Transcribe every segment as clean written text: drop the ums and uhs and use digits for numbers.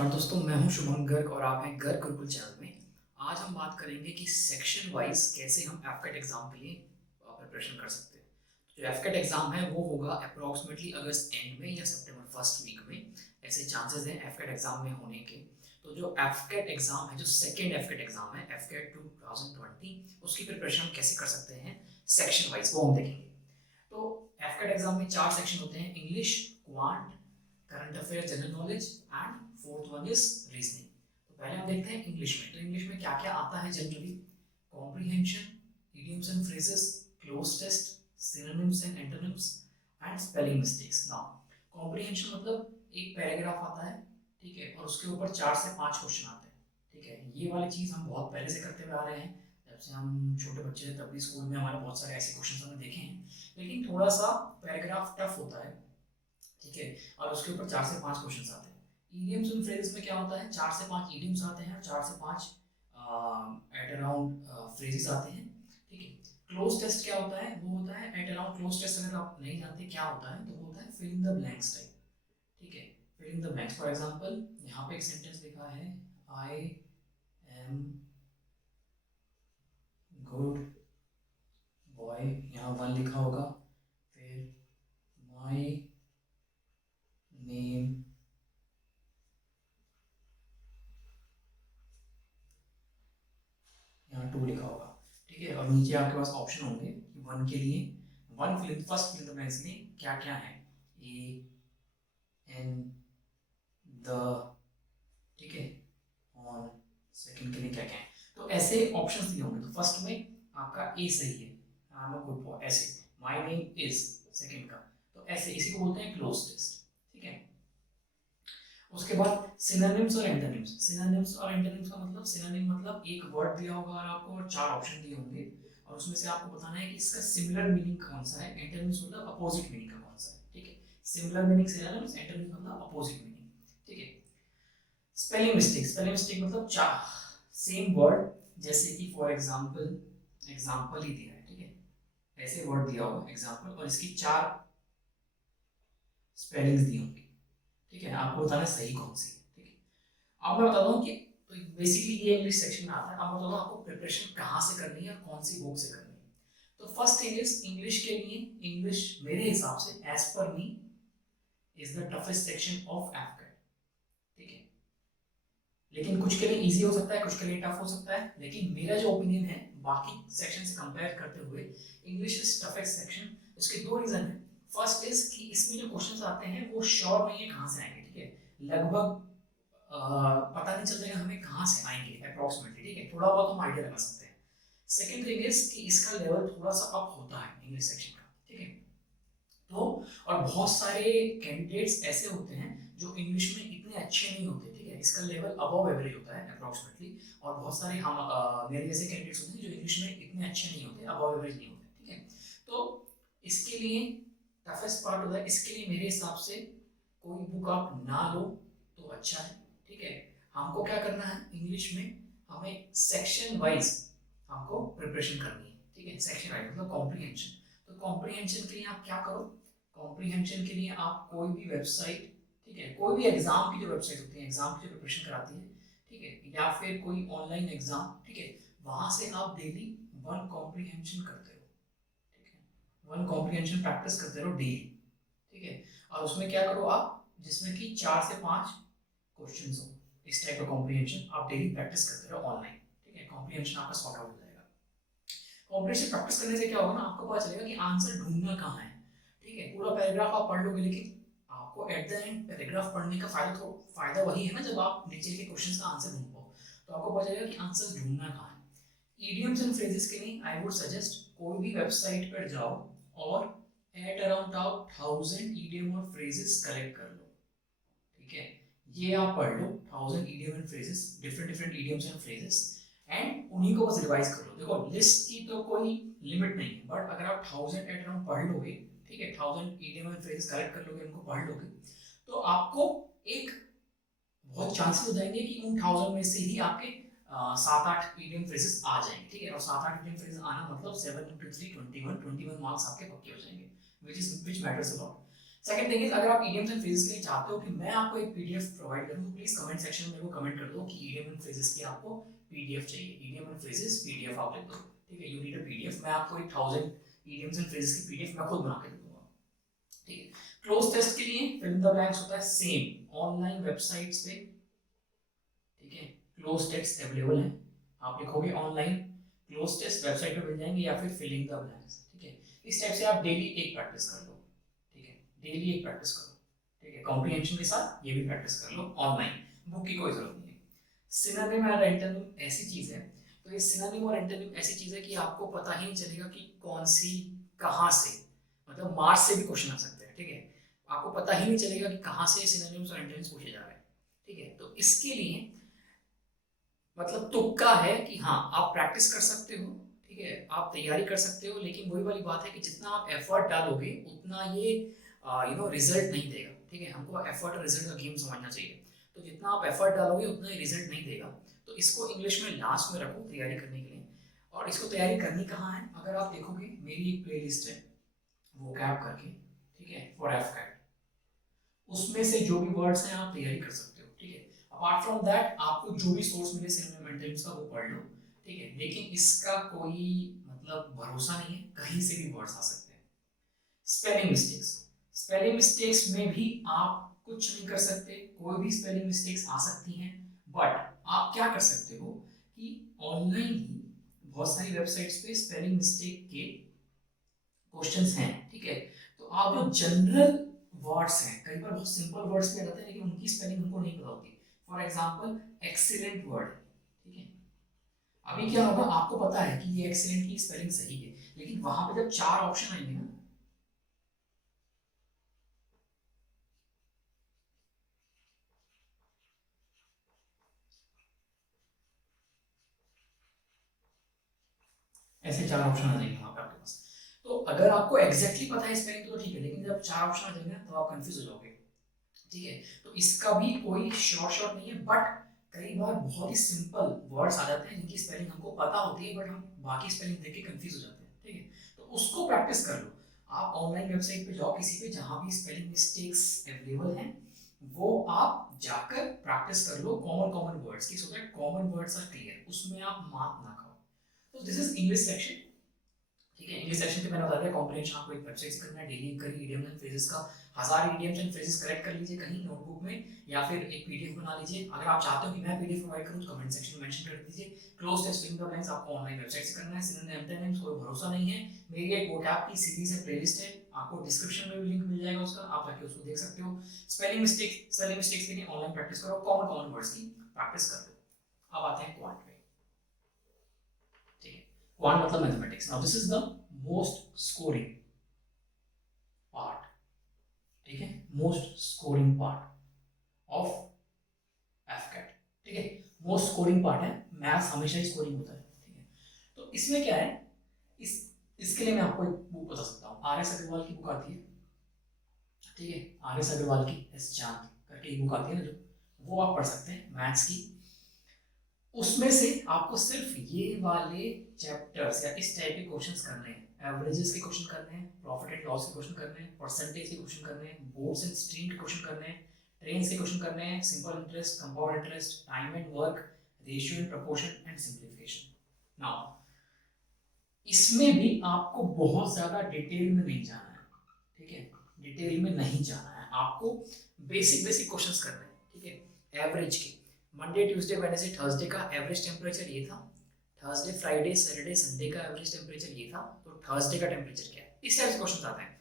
नमस्कार दोस्तों, मैं हूं शुभम गर्ग और आप हैं गर्ग गुरुकुल चैनल में। आज हम बात करेंगे कि सेक्शन वाइज कैसे हम एफकेट एग्जाम के लिए प्रिपरेशन कर सकते हैं। जो एफकेट एग्जाम है वो होगा अप्रॉक्सीमेटली अगस्त एंड में या सितंबर फर्स्ट वीक में। ऐसे चांसेस हैं एफकेट एग्जाम में होने के। तो जो एफकेट एग्जाम है, जो सेकेंड एफकेट एग्जाम है एफकेट 2020, उसकी प्रिपरेशन हम कैसे कर सकते हैं सेक्शन वाइज, वो हम देखेंगे। तो एफकेट एग्जाम में 4 सेक्शन होते हैं: English, quant, current affair, general knowledge and fourth one is reasoning. तो पहले हम देखते हैं इंग्लिश में। तो इंग्लिश में क्या क्या आता है generally: comprehension, idioms and phrases, cloze test, synonyms and antonyms and spelling mistakes. Now comprehension मतलब एक पैराग्राफ आता है, ठीक है, और उसके ऊपर 4 से 5 क्वेश्चन आते हैं, ठीक है। ये वाली चीज हम बहुत पहले से करते हुए आ रहे हैं। जब से हम छोटे बच्चे थे तब भी स्कूल में हमारे बहुत सारे ऐसे क्वेश्चन हमने देखे हैं। लेकिन थोड़ा सा पैराग्राफ टफ होता है, ठीक है, और उसके ऊपर 4 से 5 क्वेश्चंस आते हैं। ईडियम्स एंड फ्रेजेस में क्या होता है, 4 से 5 ईडियम्स आते हैं और 4 से 5 एट अराउंड फ्रेजेस आते हैं, ठीक है। क्लोज टेस्ट क्या होता है, वो होता है एट अराउंड क्लोज टेस्ट। अगर आप नहीं जानते क्या होता है तो वो होता है fill in the blanks type, ठीक है। Fill in the blanks, for example यहाँ पे एक सेंटेंस लिखा है, आई एम गुड बॉय, यहाँ वन लिखा होगा, फिर माई नेम, यहाँ टू लिखा होगा, ठीक है। और नीचे आपके पास ऑप्शन होंगे कि वन के लिए, one fill first fill the blanks में क्या क्या है, ए एन द, ठीक है, ऑन। सेकंड के लिए क्या क्या है, तो ऐसे ऑप्शंस दिए होंगे। तो फर्स्ट में आपका ए सही है, I am a good boy, ऐसे माय नेम इज सेकंड का, तो ऐसे इसी को बोलते हैं क्लोज टेस्ट, ठीक है। उसके बाद सिनोनिम्स और एंटोनिम्स। सिनोनिम्स और एंटोनिम्स का मतलब, सिनोनिम मतलब एक वर्ड दिया होगा और आपको और 4 ऑप्शन दिए होंगे और उसमें से आपको बताना है कि इसका सिमिलर मीनिंग कौन सा है। एंटोनिम्स मतलब अपोजिट मीनिंग का कौन सा है, ठीक है। सिमिलर मीनिंग सिनोनिम्स, एंटोनिम्स मतलब अपोजिट मीनिंग, ठीक है। स्पेलिंग मिस्टेक, स्पेलिंग मिस्टेक मतलब चार सेम वर्ड, जैसे कि फॉर एग्जांपल, एग्जांपल ही दिया है, ठीक है, ऐसे वर्ड दिया होगा एग्जांपल और इसकी 4 स्पेलिंग्स दी होंगी, ठीक है। आपको बताना है सही कौन सी है, ठीक है। अब मैं बताता हूँ कि तो बेसिकली ये इंग्लिश सेक्शन में आता है। अब बताता हूँ आपको प्रिपरेशन कहाँ से करनी है और कौन सी बुक से करनी है। तो फर्स्ट थिंग इज इंग्लिश के लिए, इंग्लिश मेरे हिसाब से as per me is the toughest section of एफकेट, ठीक है। लेकिन कुछ के लिए इजी हो सकता है, कुछ के लिए टफ हो सकता है, लेकिन मेरा जो ओपिनियन है बाकी सेक्शन से कंपेयर करते हुए, इंग्लिश इज टफेस्ट सेक्शन। इसके दो रीजन है। फर्स्ट इज कि इसमें जो क्वेश्चंस आते हैं वो श्योर नहीं है कहाँ से आएंगे, ठीक है। लगभग पता नहीं चल जाएगा हमें कहाँ से आएंगे अप्रोक्सीमेटली, ठीक है, थोड़ा बहुत हम आइडिया लगा सकते हैं। सेकंड थिंग इज कि इसका लेवल थोड़ा सा अप होता है इंग्लिश सेक्शन का, ठीक है। तो और बहुत सारे कैंडिडेट्स ऐसे होते हैं जो इंग्लिश में इतने अच्छे नहीं होते, ठीक है, इसका लेवल अबव एवरेज होता है अप्रोक्सीमेटली। और बहुत सारे हम मेरे जैसे कैंडिडेट्स होते हैं जो इंग्लिश में इतने अच्छे नहीं होते, अबव एवरेज नहीं होते, ठीक है। तो इसके लिए टफेस्ट पार्ट होता है, इसके लिए मेरे हिसाब से कोई बुक आप ना लो तो अच्छा है, ठीक है। हमको क्या करना है इंग्लिश में, हमें सेक्शन वाइज हमको प्रिपरेशन करनी है, ठीक है। सेक्शन वाइज मतलब कॉम्प्रिहेंशन। तो कॉम्प्रिहेंशन के लिए आप क्या करो, कॉम्प्रिहेंशन के लिए आप कोई भी वेबसाइट, ठीक है, कोई भी एग्जाम की जो वेबसाइट होती है, एग्जाम की जो प्रिपरेशन कराती है, ठीक है, या फिर कोई ऑनलाइन एग्जाम, ठीक है, वहां से आप डेली वन कॉम्प्रिहेंशन करते रहो, ठीक है। वन कॉम्प्रिहेंशन प्रैक्टिस करते रहो डेली, ठीक है। और उसमें क्या करो आप, जिसमें कि 4 से 5 क्वेश्चंस हो, इस टाइप का कॉम्प्रिहेंशन आप डेली प्रैक्टिस करते रहो ऑनलाइन, ठीक है। कॉम्प्रिहेंशन आपका सॉर्ट आउट हो जाएगा। कॉम्प्रिहेंशन प्रैक्टिस करने से क्या होगा ना, आपको पता चलेगा कि आंसर ढूंढना कहाँ है, ठीक है। पूरा पैराग्राफ आप पढ़ लोगे लेकिन आपको एट द एंड पैराग्राफ पढ़ने का फायदा, तो फायदा वही है ना जब आप नीचे के क्वेश्चंस का आंसर ढूंढ पाओ, तो आपको पता चलेगा कि आंसर ढूंढना कहाँ है। ईडियम्स एंड फ्रेजेस के लिए आई वुड सजेस्ट कोई भी वेबसाइट पर जाओ और एट अराउंड 1000 ईडियम और फ्रेजेस कलेक्ट कर लो, ठीक है। ये आप पढ़ लो 1000 idiom and phrases, different different idioms and phrases, and उन्हीं को बस रिवाइज कर लो। देखो लिस्ट की तो कोई लिमिट नहीं है, बट अगर आप 1000 एट अराउंड पढ़ लोगे, ठीक है, 1000 ईडियम एंड फ्रेजेस कलेक्ट कर लोगे, उनको पढ़ लोगे, तो आपको एक बहुत चांसेस हो जाएंगे कि उन 1000 में से ही आपके 7-8 ईडियम फ्रेजेस आ जाएंगे, ठीक है। और 7-8 ईडियम फ्रेजेस आना मतलब 7 into 3 21 मार्क्स आपके पक्के हो जाएंगे, विच matters a lot. Second thing is, अगर आप ईडियम्स एंड फ्रेजेस के लिए चाहते हो कि मैं आपको एक पीडीएफ प्रोवाइड करूं, तो प्लीज कमेंट सेक्शन में मेरे को कमेंट कर दो कि ईडियम एंड फ्रेजेस की आपको पीडीएफ चाहिए। ईडियम एंड फ्रेजेस पीडीएफ आप लिख दो, ठीक है, यू नीड अ पीडीएफ। मैं आपको एक 1000 ईडियम्स एंड फ्रेजेस की पीडीएफ मैं खुद बना के दे दूंगा, ठीक है। क्लोज टेस्ट के लिए फिल इन द ब्लैंक्स होता है सेम ऑनलाइन वेबसाइट्स पे, ठीक है, क्लोज टेस्ट अवेलेबल है। आप लिखोगे ऑनलाइन क्लोज टेस्ट, वेबसाइट पे मिल जाएंगे, या फिर फिलिंग द ब्लैंक्स, ठीक है। इस टाइप से आप डेली एक प्रैक्टिस कर लो, ठीक है, डेली एक प्रैक्टिस करो, ठीक है, कॉम्प्रिहेंशन के साथ ये भी प्रैक्टिस कर लो ऑनलाइन, बुक की कोई जरूरत नहीं है। सिनोनिम और एंटोनिम ऐसी चीज है, तो ये सिनोनिम और एंटोनिम ऐसी चीज है कि आपको पता ही नहीं चलेगा कि कौन सी कहाँ से, मतलब मार्स से भी क्वेश्चन आ सकते हैं, ठीक है, आपको पता ही नहीं चलेगा कि कहाँ से सिनोनिम्स और एंटोनिम्स पूछे जा रहे हैं, ठीक है। तो इसके लिए मतलब तुक्का है कि हाँ आप प्रैक्टिस कर सकते हो, ठीक है, आप तैयारी कर सकते हो, लेकिन वही वाली बात है कि जितना आप एफर्ट डालोगे उतना ये रिजल्ट नहीं देगा, ठीक है। हमको एफर्ट और रिजल्ट का गेम समझना चाहिए, तो जितना आप एफर्ट डालोगे उतना ही रिजल्ट नहीं देगा। तो इसको इंग्लिश में लास्ट में रखो तैयारी करने के लिए। और इसको तैयारी करनी कहाँ है, अगर आप देखोगे मेरी एक प्ले लिस्ट है वोकैब करके, ठीक है, फॉर एफ कैट, उसमें से जो भी वर्ड्स हैं आप तैयारी कर सकते हो, ठीक है। अपार्ट फ्रॉम दैट आपको जो भी सोर्स मिले सिनोनिम एंटोनिम्स का वो पढ़ लो, ठीक है, लेकिन इसका कोई मतलब भरोसा नहीं है, कहीं से भी वर्ड्स आ सकते हैं। स्पेलिंग मिस्टेक्स, स्पेलिंग मिस्टेक्स में भी आप कुछ नहीं कर सकते, कोई भी स्पेलिंग मिस्टेक्स आ सकती हैं, बट आप क्या कर सकते हो कि ऑनलाइन ही बहुत सारी वेबसाइट्स पे स्पेलिंग मिस्टेक के क्वेश्चंस हैं, ठीक है। तो आप जो जनरल वर्ड्स हैं, कई बार बहुत सिंपल वर्ड्स भी आ जाते हैं लेकिन उनकी स्पेलिंग हमको नहीं पता होती। फॉर एग्जांपल एक्सीलेंट वर्ड, ठीक है, अभी क्या होगा आपको पता है कि ये एक्सीलेंट की स्पेलिंग सही है, लेकिन वहां पे जब 4 ऑप्शन आएंगे ना, ऐसे 4 ऑप्शन आ जाएंगे वहां पे आपके पास, तो अगर आपको एग्जैक्टली पता है स्पेलिंग तो ठीक है, लेकिन जब 4 ऑप्शन आ जाएंगे तो आप कंफ्यूज हो जाओगे, ठीक है। तो इसका भी कोई शॉर्ट नहीं है, बट कई बार बहुत ही सिंपल वर्ड्स आ जाते हैं जिनकी स्पेलिंग हमको पता होती है, बट हम बाकी स्पेलिंग देख के कंफ्यूज हो जाते हैं, ठीक है। तो उसको प्रैक्टिस कर लो, आप ऑनलाइन वेबसाइट पे जाओ किसी पे जहां भी स्पेलिंग मिस्टेक्स अवेलेबल हैं, वो आप जाकर प्रैक्टिस कर लो कॉमन कॉमन वर्ड्स की, so that common words are clear, उसमें आप मार्क ना खाओ। तो दिस इज इंग्लिश सेक्शन, ठीक है। इंग्लिश सेशन पे मैंने बता दिया कॉम्प्रिहेंशन आपको एक वेबसाइट से करना है, डेली करिए इडियम्स एंड फ्रेजेस का 1000 इडियम्स एंड फ्रेजेस करेक्ट कर लीजिए कहीं नोटबुक में, या फिर एक पीडीएफ बना लीजिए। अगर आप चाहते हो कि मैं पीडीएफ प्रोवाइड करूं तो कमेंट सेक्शन में मेंशन कर दीजिए। Cloze test filling the blanks आपको ऑनलाइन वेबसाइट से करना है। सिनोनिम एंटोनिम्स कोई भरोसा नहीं है, मेरी एक वोकैब की सीरीज है, प्लेलिस्ट है, आपको डिस्क्रिप्शन में भी लिंक मिल जाएगा उसका, आप जाके उसको देख सकते हो। स्पेलिंग मिस्टेक्स के लिए ऑनलाइन प्रैक्टिस करो, कॉमन कॉमन वर्ड्स की प्रैक्टिस कर लो। अब आते हैं क्वांट पे, ठीक है। क्वांट मतलब mathematics. Now this is the most scoring part, ठीक है, most scoring part of AFCAT, ठीक है, मोस्ट स्कोरिंग पार्ट है, मैथ्स हमेशा ही स्कोरिंग होता है, ठीक है। तो इसमें क्या है, इस इसके लिए मैं आपको एक बुक बता सकता हूँ, आर एस अग्रवाल की बुक आती है, ठीक है, आर एस अग्रवाल की एस चांद करके एक बुक आती है ना, जो वो आप पढ़ सकते हैं मैथ्स की। उसमें से आपको सिर्फ ये वाले चैप्टर्स या इस टाइप के क्वेश्चंस करने हैं, एवरेजेस के क्वेश्चन करने हैं, प्रॉफिट एंड लॉस के क्वेश्चन करने हैं, परसेंटेज के क्वेश्चन करने हैं, बोर्ड्स एंड स्ट्रीम के क्वेश्चन करने हैं, ट्रेन्स के क्वेश्चन करने हैं, simple interest, compound interest, time and work, ratio and proportion and simplification. Now इसमें भी आपको बहुत ज्यादा डिटेल में नहीं जाना है, ठीक है, डिटेल में नहीं जाना है, आपको बेसिक बेसिक क्वेश्चंस करने हैं, ठीक है। एवरेज के मंडे ट्यूसडे वेडनेसडे थर्सडे का एवरेज टेम्परेचर ये था, थर्सडे फ्राइडे सैटरडे संडे का एवरेज टेम्परेचर ये था, तो थर्सडे का टेम्परेचर क्या है, इस टाइप से क्वेश्चन आते हैं।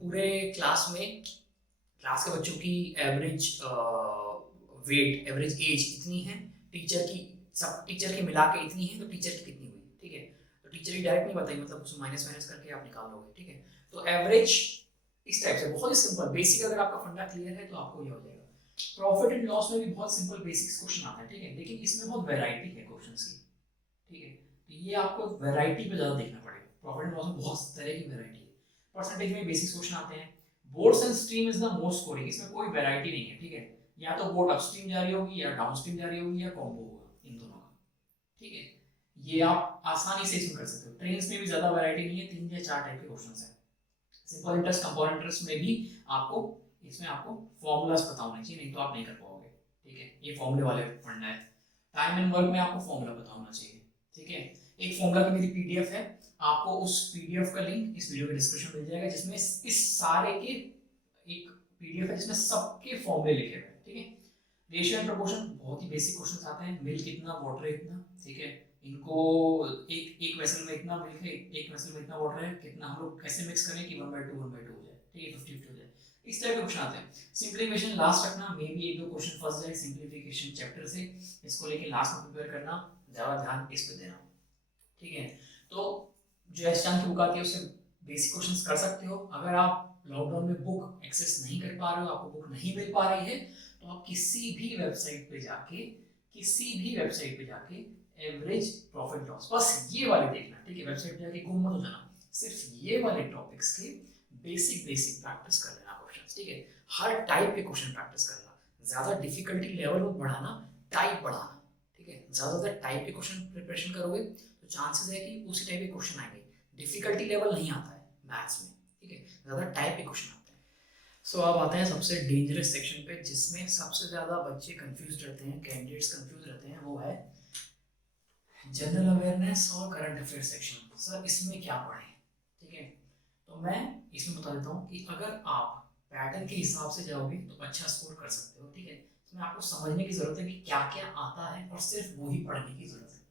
पूरे क्लास में क्लास के बच्चों की एवरेज वेट एवरेज एज इतनी है, टीचर की सब टीचर की मिला के इतनी है, तो टीचर की कितनी हुई, ठीक है। तो टीचर की डायरेक्ट नहीं बताई, मतलब उसको माइनस माइनस करके आप निकाल लोगे, ठीक है। तो एवरेज इस टाइप से बहुत ही सिंपल बेसिक, अगर आपका फंडा क्लियर है तो आपको ये हो जाएगा। प्रॉफिट एंड लॉस में भी बहुत सिंपल बेसिक्स क्वेश्चन आता है, ठीक है, लेकिन इसमें बहुत वैरायटी है क्वेश्चंस की, ठीक है। तो ये आपको वैरायटी पे ज्यादा देखना पड़ेगा, प्रॉफिट एंड लॉस में बहुत तरह की वैरायटी है। परसेंटेज में बेसिक्स क्वेश्चन आते हैं। Boards and stream is the most scoring, इसमें कोई वैरायटी नहीं है, ठीक है, या तो बोर्ड अपस्ट्रीम जा रही होगी या डाउनस्ट्रीम जा रही होगी या कॉम्बो होगा इन दोनों का, ठीक है। ये आप आसानी से इसमें कर सकते हो। ट्रेन्स में भी ज्यादा वैरायटी नहीं है, 3 या 4 टाइप के क्वेश्चंस हैं। सिंपल इंटरेस्ट, कंपाउंड इंटरेस्ट में भी आपको इसमें आपको फॉर्मूलाज पता होने चाहिए, नहीं तो आप नहीं कर पाओगे। ठीक है, ये फॉर्मूले वाले पढ़ना है। टाइम एंड वर्क में आपको फॉर्मूला पता होना चाहिए। ठीक है, एक फॉर्मूला की मेरी पीडीएफ है, आपको उस पीडीएफ का लिंक इस वीडियो के डिस्क्रिप्शन में मिल जाएगा, जिसमें इस सारे के एक पीडीएफ है जिसमें सबके फॉर्मूले लिखे हुए हैं। ठीक है, रेशियो एंड प्रोपोर्शन बहुत ही बेसिक क्वेश्चन आते हैं, मिल्क कितना, वाटर इतना। ठीक है, इनको एक एक वेसल में इतना मिल्क है, एक वेसल में इतना वाटर है, कितना हम लोग कैसे मिक्स करें कि 1/2 1/2 हो जाए। ठीक है, 50-50 हो जाए, इस टाइप के क्वेश्चन आते हैं। सिंप्लीफिकेशन लास्ट रखना, मे बी एक दो क्वेश्चन फंस जाए सिंप्लीफिकेशन चैप्टर से, इसको लेके लास्ट में प्रिपेयर करना, ज़्यादा ध्यान इस पे देना। ठीक है, तो जो एस्टान की बुक आती है उससे बेसिक क्वेश्चंस कर सकते हो। अगर आप लॉकडाउन में बुक एक्सेस नहीं कर पा रहे हो, आपको बुक नहीं मिल पा रही है, तो आप किसी भी वेबसाइट पे जाके एवरेज प्रॉफिट लॉस, बस ये वाले देखना। ठीक है, वेबसाइट पे जाके गुम मत हो जाना, सिर्फ ये वाले टॉपिक्स के बेसिक प्रैक्टिस कर लेना क्वेश्चंस। ठीक है, हर टाइप के क्वेश्चन प्रैक्टिस करना, ज़्यादा डिफिकल्टी लेवल मत बढ़ाना, टाइप बढ़ाना। ठीक है, ज़्यादा टाइप के क्वेश्चन प्रिपरेशन करोगे तो चांसेस है कि उसी टाइप के क्वेश्चन आएंगे, डिफिकल्टी लेवल नहीं आता है मैथ्स में। ठीक है, ज़्यादा टाइप के क्वेश्चन आते हैं। सो अब आते हैं सबसे डेंजरस सेक्शन पे, जिसमें सबसे ज़्यादा बच्चे कंफ्यूज रहते हैं, कैंडिडेट्स कंफ्यूज रहते हैं, वो है जनरल अवेयरनेस और करंट अफेयर सेक्शन। सर इसमें क्या पढ़ें? ठीक है, तो मैं इसमें बता देता हूँ कि अगर आप पैटर्न के हिसाब से जाओगे तो अच्छा स्कोर कर सकते हो। ठीक है, इसमें आपको समझने की जरूरत है कि क्या क्या आता है और सिर्फ वही पढ़ने की जरूरत है।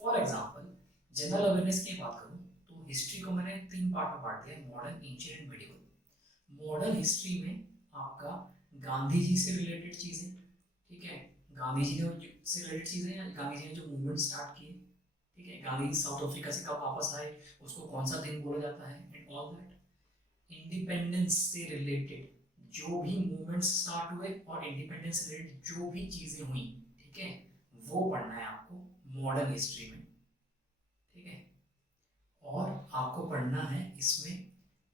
फॉर एग्जाम्पल, जनरल अवेयरनेस की बात करूँ तो हिस्ट्री को मैंने 3 पार्ट में बांट दिया, modern, ancient and medieval. Modern history में आपका गांधी जी से रिलेटेड चीजें, ठीक है, गांधी जी ने से रिलेटेड चीजें, या गांधी जी ने जो मूवमेंट स्टार्ट किए। ठीक है, गांधी जी साउथ अफ्रीका से कब वापस आए, उसको कौन सा दिन बोला जाता है, एंड ऑल दैट। इंडिपेंडेंस से रिलेटेड जो भी मूवमेंट्स स्टार्ट हुए और इंडिपेंडेंस से रिलेटेड जो भी चीजें हुई, ठीक है, वो पढ़ना है आपको मॉडर्न हिस्ट्री में। ठीक है, और आपको पढ़ना है इसमें,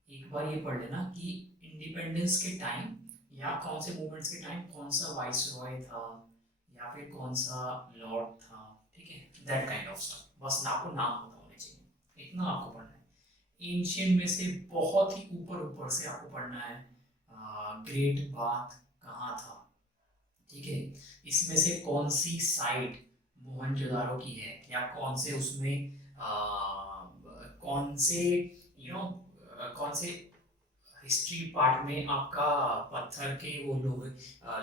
एक बार ये पढ़ लेना कि इंडिपेंडेंस के टाइम या कौन से मूवमेंट्स के टाइम कौन सा वाइस रॉय था या फिर कौन सा लॉर्ड था। ठीक है, दैट काइंड ऑफ स्टफ, बस आपको नाम पता होने चाहिए, इतना आपको पढ़ना है। एंशियंट में से बहुत ही ऊपर ऊपर से आपको पढ़ना है ग्रेट बाथ कहाँ था। ठीक है, इसमें से कौन सी साइट मोहनजोदारो की है, या कौन से उसमें कौन से कौन से हिस्ट्री पार्ट में आपका पत्थर के वो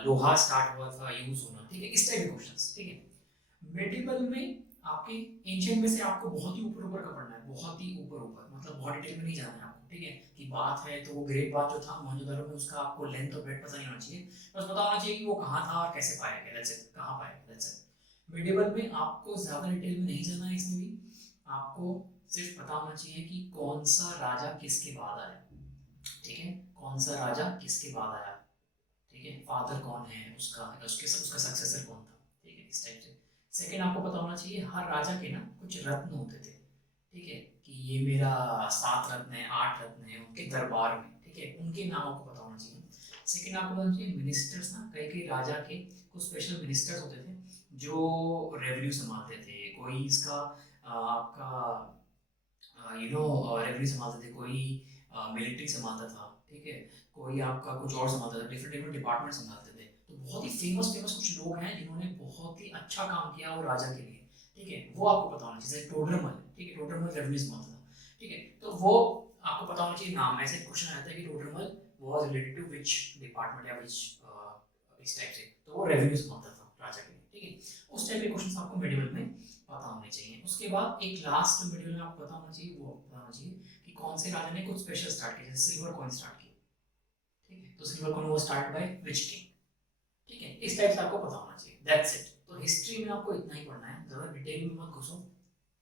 लोहा स्टार्ट हुआ था यूज होना। ठीक है, इस टाइप के क्वेश्चंस। ठीक है, मेडिवल में आपके एंशियंट में से आपको बहुत ही ऊपर ऊपर का पढ़ना है, बहुत ही ऊपर ऊपर, मतलब बहुत डिटेल में नहीं जाना है आपको। ठीक है, कि बात है तो वो ग्रेट बात जो था मोहनजोदारो में, उसका आपको लेंथ और ब्रेड्थ पता नहीं होना चाहिए, बस पता होना चाहिए कि वो कहाँ था और कैसे पाया गया, दैट्स इट, कहाँ पाया गया, दैट्स इट। मेडिवल में आपको ज्यादा डिटेल में नहीं जाना है, इसमें भी आपको सिर्फ पता होना चाहिए कि कौन सा राजा किसके बाद आया। ठीक है, कौन सा राजा किसके बाद आया, ठीक है, फादर कौन है उसका, उसका सक्सेसर कौन था। ठीक है, इस टाइप से। सेकंड, आपको पता होना चाहिए हर राजा के ना कुछ रत्न होते थे। ठीक है, कि ये मेरा 7 रत्न है, 8 रत्न है उनके दरबार में। ठीक है, उनके नाम आपको पता होना चाहिए। सेकंड, आपको पता होना चाहिए मिनिस्टर्स ना, कई कई राजा के कुछ स्पेशल मिनिस्टर्स होते थे जो रेवेन्यू संभालते थे। कोई इसका आपका रेवेन्यू संभालते थे, कोई मिलिट्री संभालता था। ठीक है, कोई आपका कुछ और संभालता था, डिफरेंट डिफरेंट डिपार्टमेंट संभालते थे। तो बहुत ही फेमस फेमस कुछ लोग हैं जिन्होंने बहुत ही अच्छा काम किया वो राजा के लिए। ठीक है, वो आपको पता होना चाहिए, जैसे टोडरमल। ठीक है, टोडरमल रेवेन्यू संभालता था। ठीक है, तो वो आपको पता होना चाहिए नाम। ऐसे क्वेश्चन आता है कि Todarmal was related to which department या व्हिच इस टाइप से, तो वो रेवेन्यू संभालता था राजा के लिए। ठीक है, उस टाइप के क्वेश्चंस आपको मेडिवल में पता होने चाहिए। उसके बाद एक लास्ट मेडिवल में आपको पता होना चाहिए, वो पता होना चाहिए कि कौन से राजा ने कुछ स्पेशल स्टार्ट किया, जैसे सिल्वर कॉइन स्टार्ट किया। ठीक है, तो सिल्वर कॉइन वो स्टार्ट बाय विच किंग। ठीक है, इस टाइप से आपको पता होना चाहिए, दैट्स इट। तो हिस्ट्री में आपको इतना ही पढ़ना है, ज़्यादा डिटेल में मत घुसो।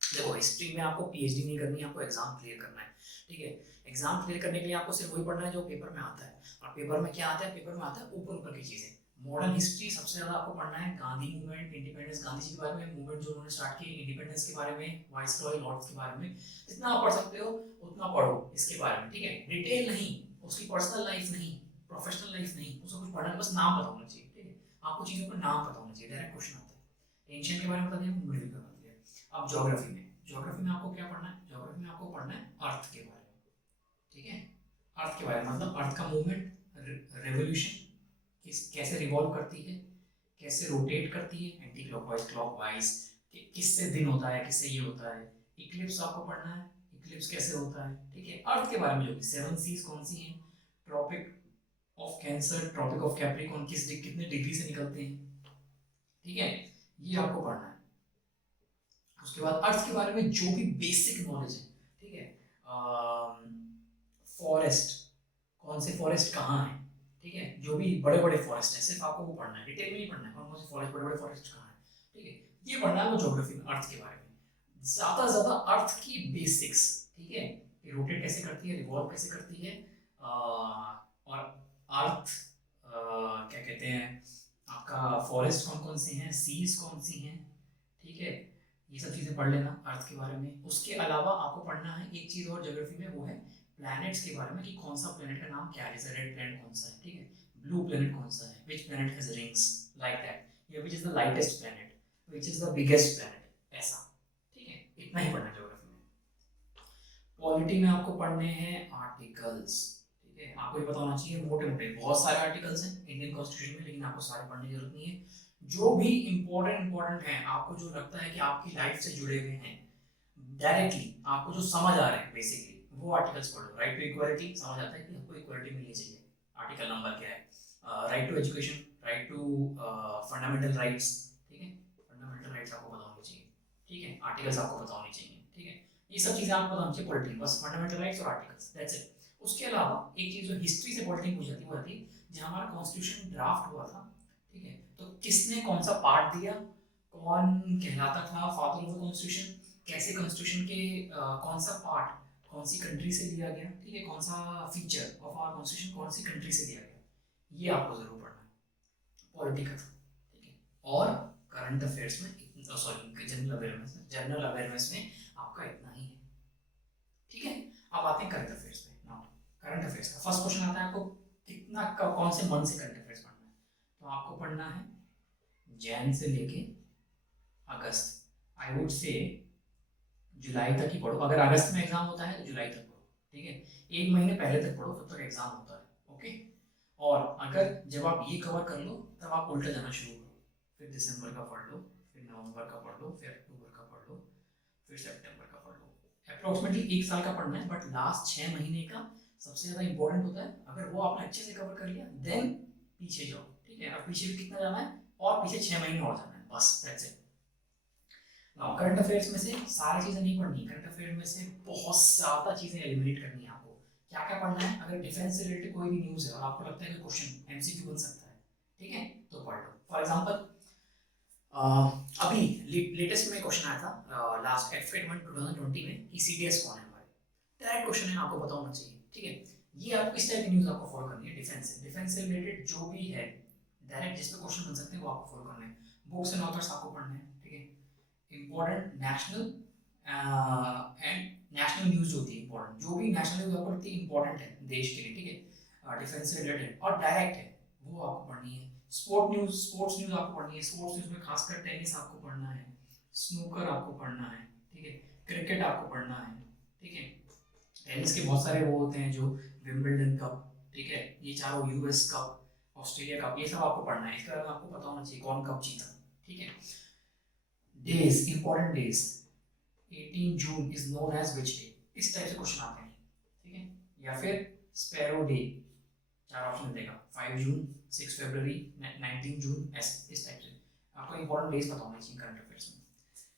देखो, हिस्ट्री में आपको पीएचडी नहीं करनी है, आपको एग्जाम क्लियर करना है। ठीक है, एग्जाम क्लियर करने के लिए आपको सिर्फ वही पढ़ना है जो पेपर में आता है। और पेपर में क्या आता है, पेपर में आता है ऊपर ऊपर की चीज़ें। मॉडर्न हिस्ट्री सबसे ज़्यादा आपको पढ़ना है गांधी मूवमेंट, इंडिपेंडेंस, गांधी जी के बारे में, मूवमेंट जो उन्होंने स्टार्ट की, इंडिपेंडेंस के बारे में, वाइसरॉय लॉर्ड्स के बारे में। जितना आप पढ़ सकते हो उतना पढ़ो इसके बारे में। ठीक है, डिटेल नहीं, उसकी पर्सनल लाइफ नहीं, प्रोफेशनल लाइफ नहीं, उसको कुछ पढ़ना है, बस नाम पता होना चाहिए। ठीक है, आपको चीज़ों का नाम पता होना चाहिए, डायरेक्ट क्वेश्चन आता है। एंशियंट के बारे में बता दिया, मिडिवल का बता दिया। अब ज्योग्राफी में, ज्योग्राफी में आपको क्या पढ़ना है, ज्योग्राफी में आपको पढ़ना है अर्थ के बारे में। ठीक है, अर्थ के बारे में, मतलब अर्थ का मूवमेंट, रेवोल्यूशन, कैसे रिवॉल्व करती है, कैसे रोटेट करती है एंटी क्लॉकवाइज क्लॉकवाइज, किससे दिन होता है, किससे ये होता है। इक्लिप्स आपको पढ़ना है, इक्लिप्स कैसे होता है, ठीक है। अर्थ के बारे में जो 7 सीज कौन सी हैं, tropic of cancer, tropic of capricorn कितने डिग्री से निकलते हैं, ठीक है, ये आपको पढ़ना है। उसके बाद अर्थ के बारे में जो भी बेसिक नॉलेज है, ठीक है, फॉरेस्ट, कौन से फॉरेस्ट कहाँ है, ठीक है, जो भी बड़े बड़े फॉरेस्ट है सिर्फ आपको वो पढ़ना है, डिटेल में नहीं पढ़ना है कौन कौन से फॉरेस्ट, बड़े बड़े फॉरेस्ट कहाँ है, ठीक है, ये पढ़ना है वो ज्योग्राफी में अर्थ के बारे में। ज्यादा से ज्यादा अर्थ की बेसिक्स, ठीक है, कि रोटेट कैसे करती है, रिवॉल्व कैसे करती है, और अर्थ क्या कहते हैं, आपका फॉरेस्ट कौन कौन से हैं, सीज कौन सी हैं, ठीक है, ये सब चीज़ें पढ़ लेना अर्थ के बारे में। उसके अलावा आपको पढ़ना है एक चीज़ और ज्योग्राफी में, वो है प्लैनेट्स के बारे में, कि कौन सा प्लैनेट का नाम क्या है, जैसे रेड प्लैनेट कौन सा है, ठीक है, ब्लू प्लैनेट कौन सा है, which planet has rings, like that, या which is the lightest planet, which is the biggest planet, ऐसा, ठीक है, इतना ही पढ़ना ज्योग्राफी में। पॉलिटी में आपको पढ़ने हैं आर्टिकल्स, ठीक है, आपको ये पता होना चाहिए मोटे मोटे, बहुत सारे आर्टिकल्स हैं इंडियन कॉन्स्टिट्यूशन में, लेकिन आपको सारे पढ़ने की जरूरत नहीं है। जो भी इंपॉर्टेंट हैं, आपको जो लगता है कि आपकी लाइफ से जुड़े हुए हैं डायरेक्टली, आपको जो समझ आ रहे हैं बेसिकली, वो आर्टिकल्स पढ़ो। राइट टू इक्वालिटी समझ आता है कि हमको इक्वालिटी मिलनी चाहिए, आर्टिकल नंबर क्या है। Right to education, right to fundamental rights, ठीक है, फंडामेंटल राइट्स आपको पता होनी चाहिए, ठीक है, आर्टिकल्स आपको पता होनी चाहिए, ठीक है, ये सब चीज़ें आपको पता होनी चाहिए पॉलिटी, बस फंडामेंटल राइट्स और आर्टिकल्स, दैट्स इट। उसके अलावा एक चीज़ जो हिस्ट्री से पॉलिटी पूछ जाती है वो आती है, जब हमारा कॉन्स्टिट्यूशन ड्राफ्ट हुआ था, ठीक है, तो किसने कौन सा पार्ट दिया, कौन कहलाता था फादर ऑफ द कॉन्स्टिट्यूशन, कैसे कॉन्स्टिट्यूशन के कौन सा पार्ट कौन सी कंट्री से लिया गया, ठीक है, कौन सा फीचर ऑफ आवर कॉन्स्टिट्यूशन कौन सी कंट्री से लिया गया, ये आपको जरूर पढ़ना है पॉलिटी का, ठीक है। और करंट अफेयर्स में, सॉरी जनरल अवेयरनेस में आपका इतना ही है, ठीक है। अब आते हैं करंट अफेयर्स पे। नाउ करंट अफेयर्स का फर्स्ट क्वेश्चन आता है, आपको कितना कौन से मंथ से करंट अफेयर्स पढ़ना है, तो आपको पढ़ना है जैन से लेके अगस्त, आई वुड से जुलाई तक ही पढ़ो, अगर अगस्त में एग्जाम होता है तो जुलाई तक पढ़ो, ठीक है, एक महीने पहले तक पढ़ो, तब तक एग्जाम होता है, ओके। और अगर जब आप ये कवर कर लो तब आप उल्टा जाना शुरू करो, फिर दिसंबर का पढ़ लो, फिर नवंबर का पढ़ लो, फिर अक्टूबर का पढ़ लो, फिर सितंबर का पढ़ लो। अप्रोक्सीमेटली एक साल का पढ़ना है, बट लास्ट 6 महीने का सबसे ज़्यादा इंपॉर्टेंट होता है, अगर वो आपने अच्छे से कवर कर लिया देन पीछे जाओ, ठीक है, अब पीछे भी कितना जाना है, और पीछे 6 महीने और जाना है, बस दैट्स इट। करंट अफेयर्स में से सारी चीज़ें नहीं पढ़नी, करंट अफेयर में से बहुत ज़्यादा चीज़ें एलिमिनेट करनी है आपको। क्या क्या पढ़ना है, अगर डिफेंस से रिलेटेड कोई भी न्यूज़ है और आपको लगता है कि क्वेश्चन एमसीक्यू बन सकता है, ठीक है, तो पढ़ लो। फॉर एग्जांपल अभी लेटेस्ट में क्वेश्चन आया था लास्ट एफकेट 2020 में कि सीडीएस कौन है हमारे, डायरेक्ट क्वेश्चन है, आपको पता होना चाहिए, ठीक है। ये आपको इस टाइप की न्यूज़ आपको फॉलो करनी है, डिफेंस से रिलेटेड जो भी है डायरेक्ट जिस पे क्वेश्चन बन सकते हैं वो आपको फॉलो करना है। बुक्स एंड ऑथर्स आपको पढ़ने हैं, ठीक है, important national and national news होती है, इम्पोर्टेंट जो भी नेशनल न्यूज़ आपको लगती है इम्पोर्टेंट है देश के लिए, ठीक है, डिफेंस से रिलेटेड और डायरेक्ट है, वो आपको पढ़नी है। स्पोर्ट्स न्यूज़ आपको पढ़नी है, स्पोर्ट्स न्यूज़ में खासकर टेनिस आपको पढ़ना है, स्नूकर आपको पढ़ना है, ठीक है, क्रिकेट आपको पढ़ना है, ठीक है, टेनिस के बहुत सारे वो होते हैं जो विंबलडन कप, ठीक है, ये चारों यूएस कप, ऑस्ट्रेलिया कप, ये सब आपको पढ़ना है, इसके बारे में आपको पता होना चाहिए कौन कप जीता, ठीक है। Days, important days, 18 June is known as which day, इस टाइप से क्वेश्चन आते हैं, ठीक है, या फिर स्पैरो डे, चार ऑप्शन देगा, 5 जून, 6 फरवरी, 19 जून, ऐसे इस टाइप से आपको इंपॉर्टेंट डेज पता होने चाहिए करंट अफेयर्स में।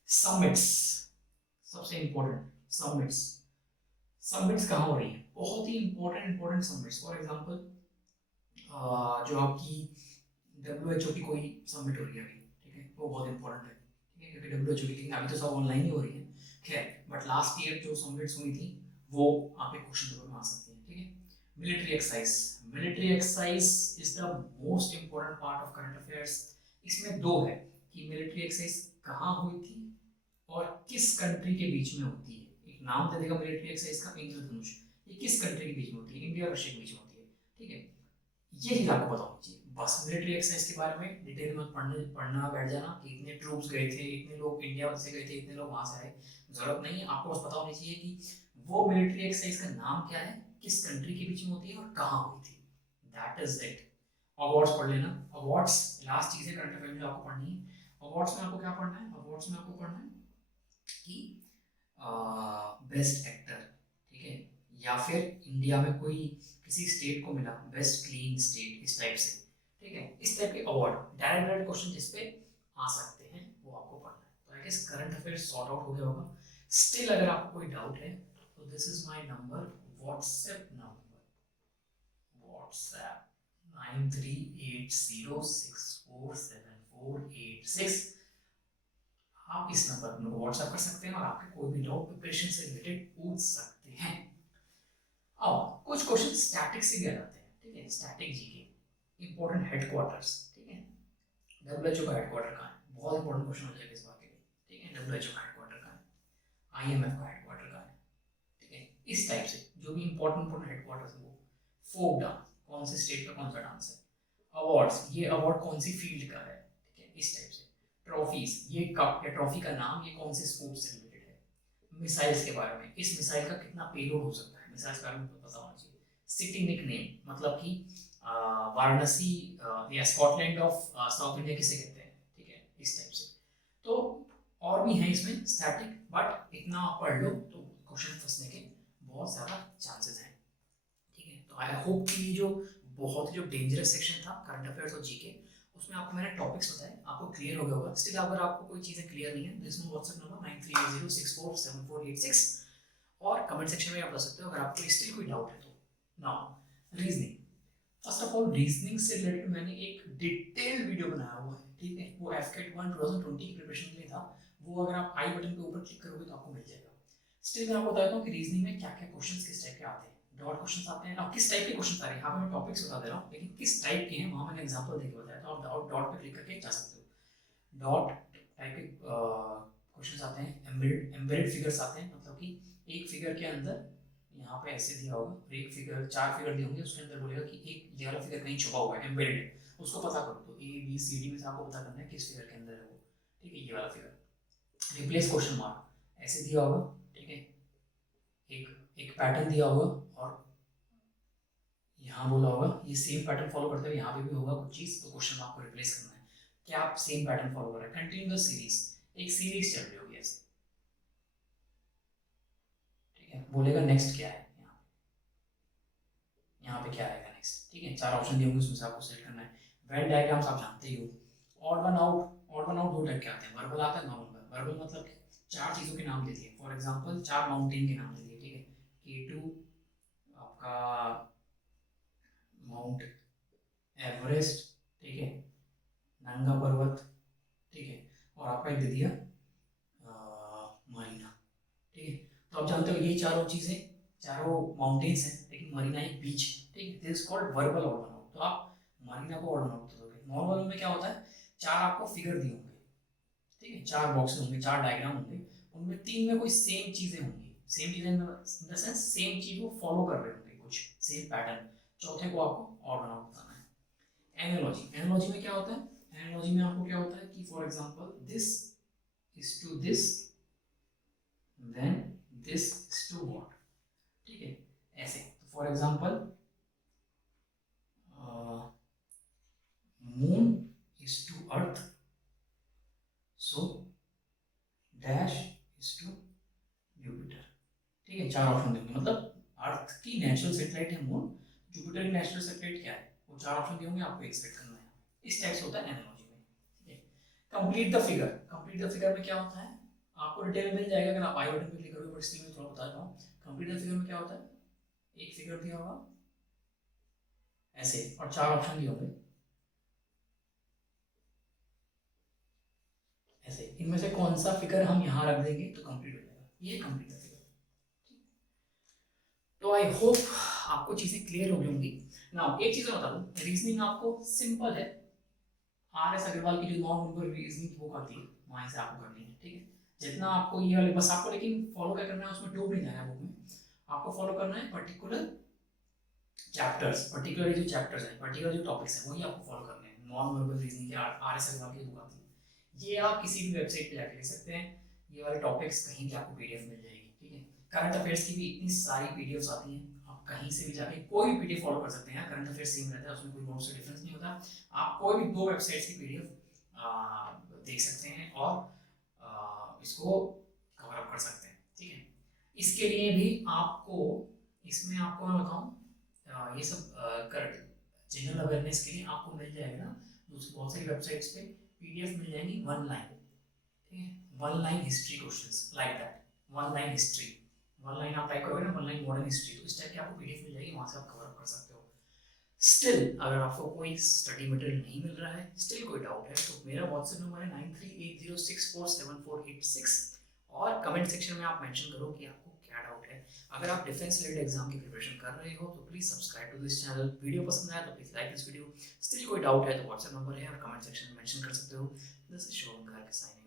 समिट्स, सबसे इंपॉर्टेंट समिट्स, समिट्स कहाँ हो रही है, बहुत ही इंपॉर्टेंट समिट्स, फॉर एग्जांपल जो आपकी WHO की कोई समिट हो रही है अभी, ठीक है, वो बहुत इंपॉर्टेंट है, ठीक है, क्योंकि WHO की, लेकिन अभी तो सब ऑनलाइन ही हो रही है, खैर, बट लास्ट ईयर जो समिट्स हुई थी वो आपके क्वेश्चन पेपर में आ सकती है, ठीक है। Military exercise is the most important part of current affairs. इसमें दो है कि मिलिट्री एक्सरसाइज कहाँ हुई थी और किस कंट्री के बीच में होती है, एक नाम दे देगा मिलिट्री एक्सरसाइज का, इंद्रधनुष, ये किस कंट्री के बीच में होती है, इंडिया और रशिया के बीच में होती है, ठीक है, ये चीज आपको पता होनी चाहिए। बस मिलिट्री एक्सरसाइज के बारे में डिटेल में पढ़ना बैठ जाना कि इतने ट्रूप्स गए थे, इतने लोग इंडिया से गए थे, इतने लोग वहां से आए, जरूरत नहीं है, आपको बस पता होनी चाहिए कि वो मिलिट्री एक्सरसाइज का नाम क्या है किस कंट्री के बीच में होती है और कहाँ हुई थी, दैट इज इट। अवार्ड्स पढ़ लेना, अवार्ड्स लास्ट चीज़ है करंट अफेयर में जो आपको पढ़नी है। अवार्ड्स में आपको क्या पढ़ना है, अवार्ड्स में आपको पढ़ना है कि बेस्ट एक्टर, ठीक है, या फिर इंडिया में कोई किसी स्टेट को मिला बेस्ट क्लीन स्टेट, इस टाइप से, ठीक है, इस टाइप के अवार्ड, डायरेक्ट डायरेक्ट क्वेश्चन जिस पे आ सकते हैं वो आपको पढ़ना है। तो I guess current affair sort out हो गया होगा। स्टिल अगर आपको कोई डाउट है तो this is my number, WhatsApp number, WhatsApp 9380647486। आप इस नंबर पर व्हाट्सएप कर सकते हैं और आपके कोई भी डाउट प्रिपरेशन से रिलेटेड पूछ सकते हैं। अब कुछ क्वेश्चन स्टैटिक से भी आ जाते हैं, ठीक है, स्टैटिक जीके, इंपॉर्टेंट हेडक्वार्टर्स, ठीक है, डब्ल्यूएचओ का हेडक्वार्टर कहाँ है, बहुत इंपॉर्टेंट क्वेश्चन हो जाएगा इस बात के लिए, ठीक है, डब्ल्यूएचओ का हेडक्वार्टर कहाँ है, आईएमएफ का हेडक्वार्टर कहाँ है, ठीक है, इस टाइप से जो भी इंपॉर्टेंट हेडक्वार्टर्स है वो। फोक डांस, कौन से स्टेट का कौन सा डांस है। अवार्ड्स, ये अवार्ड कौन सी फील्ड का है, ठीक है, इस टाइप से। ट्रॉफीज, ये कप या ट्रॉफी का नाम ये कौन से स्पोर्ट्स से रिलेटेड है। मिसाइल्स के बारे में, इस मिसाइल का कितना पेलोड हो सकता है, मिसाइल्स के बारे में पता होना चाहिए। सिटी निकनेम, मतलब कि वाराणसी या स्कॉटलैंड ऑफ साउथ इंडिया किसे कहते हैं, ठीक है, इस टाइप से। तो और भी हैं इसमें स्टैटिक, बट इतना आप पढ़ लो तो क्वेश्चन फंसने के बहुत ज़्यादा चांसेस हैं, ठीक है। तो आई होप कि ये जो बहुत ही जो डेंजरस सेक्शन था करंट अफेयर्स और जीके, उसमें आपको मैंने टॉपिक्स बताए, आपको क्लियर हो गया होगा। स्टिल अगर आपको कोई चीज़ें क्लियर नहीं है तो इसमें व्हाट्सएप नंबर 9380647486 और कमेंट सेक्शन में आप बता सकते हो अगर आपको स्टिल कोई डाउट है तो। Now reasoning, first of all reasoning से रिलेटेड मैंने एक डिटेल वीडियो बनाया हुआ है, ठीक है, वो एफकेट 1 2020 की प्रिपरेशन के लिए था। वो अगर आप आई बटन के ऊपर क्लिक करोगे तो आपको मिल जाएगा। स्टिल मैं आपको बताता हूँ कि रीजनिंग में क्या क्या क्वेश्चंस किस टाइप के आते हैं, डॉट क्वेश्चंस आते हैं। अब किस टाइप के क्वेश्चंस आ रहे हैं यहाँ पे मैं टॉपिक्स बता दे रहा हूँ, लेकिन किस टाइप के हैं वहाँ मैंने एग्जांपल देके बताया, तो आप डॉट पे क्लिक करके जा सकते हो। डॉट टाइप के क्वेश्चंस आते हैं, एम्बेडेड फिगर्स आते हैं, मतलब कि एक फिगर के अंदर यहाँ पे ऐसे दिया होगा और एक फिगर, 4 फिगर दिए होंगे, उसके अंदर बोलेगा कि एक ये वाला फिगर कहीं छुपा हुआ है, एम्बेडेड है, उसको पता करो। तो ए बी सी डी में से आपको पता करना है किस फिगर के अंदर है वो, ठीक है, ये वाला फिगर। रिप्लेस क्वेश्चन मार्क ऐसे दिया होगा, ठीक है, एक एक पैटर्न दिया होगा और यहाँ बोला होगा ये सेम पैटर्न फॉलो करते हुए यहाँ पे भी होगा कुछ चीज़, तो क्वेश्चन मार्क को रिप्लेस करना है। क्या आप सेम पैटर्न फॉलो कर रहे हैं, कंटिन्यूअस सीरीज, एक सीरीज चल रही होगी ऐसे, ठीक है, बोलेगा नेक्स्ट क्या है, यहाँ पे क्या आएगा नेक्स्ट, ठीक है, 4 ऑप्शन दिए होंगे उसमें से आपको सेलेक्ट करना है। वेन डायग्राम्स आप जानते ही हो। Odd one out, odd one out 2 type के आते हैं, वर्बल आता है, नॉर्मल। वर्बल मतलब 4 चीज़ों के नाम दे दिए, फॉर एग्जांपल 4 माउंटेन के नाम दे दिए, ठीक है, K2 आपका माउंट एवरेस्ट, ठीक है, नंगा पर्वत, ठीक है, और आपका एक दे दिया मरीना, ठीक है। तो आप जानते हो ये चारों चीज़ें, चारों माउंटेन्स हैं, लेकिन मरीना एक बीच है, ठीक है, this called verbal odd one out. तो आप मरीना को ऑड वन आउट दोगे। नॉर्मल में क्या होता है, 4 आपको फिगर दिए होंगे, ठीक है, 4 बॉक्स होंगे, 4 डायग्राम होंगे, उनमें 3 में कोई सेम चीज़ें होंगी, सेम चीज़ें इन द सेंस सेम चीज़ वो फॉलो कर रहे होंगे, कुछ सेम पैटर्न। चौथे को आपको ऑड वन आउट बताना है। एनालॉजी, एनालॉजी में क्या होता है, एनालॉजी में आपको क्या होता है कि for example this is to this, then this is to what, ठीक है, ऐसे। तो for example moon is to earth, so dash is to Jupiter, ठीक है, 4 ऑप्शन देंगे, मतलब अर्थ की नेचुरल सैटेलाइट है मून, जुपिटर की नेचुरल सैटेलाइट क्या है, वो 4 ऑप्शन दिए होंगे, आपको एक्सपेक्ट करना है। इस टाइप से होता है एनालॉजी में, ठीक है। Complete the figure, complete the figure में क्या होता है, आपको डिटेल मिल जाएगा अगर आप आई बटन पे क्लिक करोगे, पर इसलिए मैं थोड़ा बता रहा हूँ। कंप्लीट द फिगर में क्या होता है, एक फिगर दिया होगा ऐसे और 4 ऑप्शन दिए होंगे ऐसे, इनमें से कौन सा फिगर हम यहाँ रख देंगे तो कंप्लीट हो जाएगा, ये कंप्लीट द फिगर। तो आई होप आपको चीजें क्लियर हो गई होंगी। नाउ एक चीज बता दूं, रीजनिंग आपको सिंपल है, आर एस अग्रवाल की जो नॉन वर्बल रीजनिंग की बुक आती है वहां से आपको करनी है, ठीक है। जितना आपको ये वाले बस आपको लेकिन फॉलो क्या करना है, उसमें डूब नहीं जाना है बुक में, आपको फॉलो करना है पर्टिकुलर चैप्टर्स, पर्टिकुलर जो चैप्टर्स हैं, पर्टिकुलर जो टॉपिक्स हैं वही आपको फॉलो करने हैं। नॉन वर्बल रीजनिंग के आर एस अग्रवाल की बुक आती है, ये आप किसी भी वेबसाइट पे जाके ले सकते हैं, ये वाले टॉपिक्स कहीं भी आपको पीडीएफ मिल जाएगी, ठीक है। करंट अफेयर्स की भी इतनी सारी पीडीएफ्स आती हैं, आप आप कहीं से भी जाके कोई भी पीडीएफ फॉलो कर सकते हैं, करंट अफेयर सेम रहता है, उसमें कोई नोट से डिफरेंस नहीं होता। आप कोई भी 2 वेबसाइट्स की पीडीएफ देख सकते हैं और इसको कवर अप कर सकते हैं, ठीक है। इसके लिए भी आपको, इसमें आपको मैं बताऊँ, ये सब करंट जनरल अवेयरनेस के लिए आपको मिल जाएगा ना बहुत सारी वेबसाइट्स पे पीडीएफ मिल जाएंगी 1 लाइन, ठीक है, 1 line history questions like that, 1 line history, 1 line आप टाइप करोगे ना 1 लाइन मॉडर्न हिस्ट्री, तो इस टाइप की आपको पीडीएफ मिल जाएगी, वहां से आप कवर अप कर सकते हो। स्टिल अगर आपको कोई स्टडी मटेरियल नहीं मिल रहा है, स्टिल कोई डाउट है, तो मेरा व्हाट्सएप नंबर है 9380647486 और कमेंट सेक्शन में आप मेंशन करो कि आपको क्या डाउट है। अगर आप डिफेंस रिलेटेड एग्जाम की प्रिपरेशन कर रहे हो तो please subscribe to this channel, video पसंद आया तो please like this video, still कोई डाउट है तो व्हाट्सएप नंबर है और कमेंट सेक्शन में मेंशन कर सकते हो। This is Shobhan Garg signing.